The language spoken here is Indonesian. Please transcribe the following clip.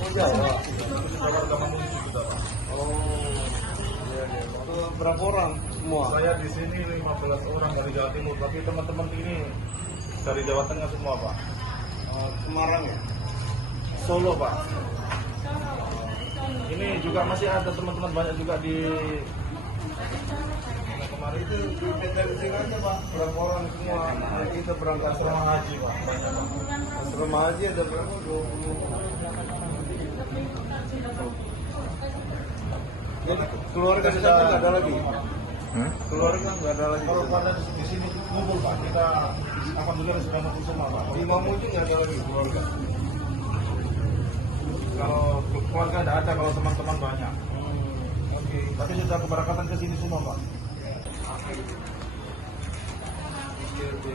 Oh, Jawa. Sudah warga Mamuju sudah Pak. Oh, iya, iya. Itu berapa orang semua? Saya di sini 15 orang dari Jawa Timur, tapi teman-teman ini dari Jawa Tengah semua Pak. Semarang ya? Solo Pak. Ini juga masih ada teman-teman banyak juga di Kemarin itu di PTLC aja Pak, berapa orang semua? Kita berangkat asrama haji Pak, banyak Pak. asrama haji ada berapa? 20. Jadi keluarga di sana nggak ada lagi? Keluarga nggak ada lagi? Kalau pada di sini ngumpul Pak, kita alhamdulillah sudah ngumpul semua Pak. Di Mamuju nggak ada lagi keluarga? Kalau keluarga ada, kalau teman-teman banyak. Oke. Tapi sudah keberangkatan ke sini semua Pak. Oke, oke.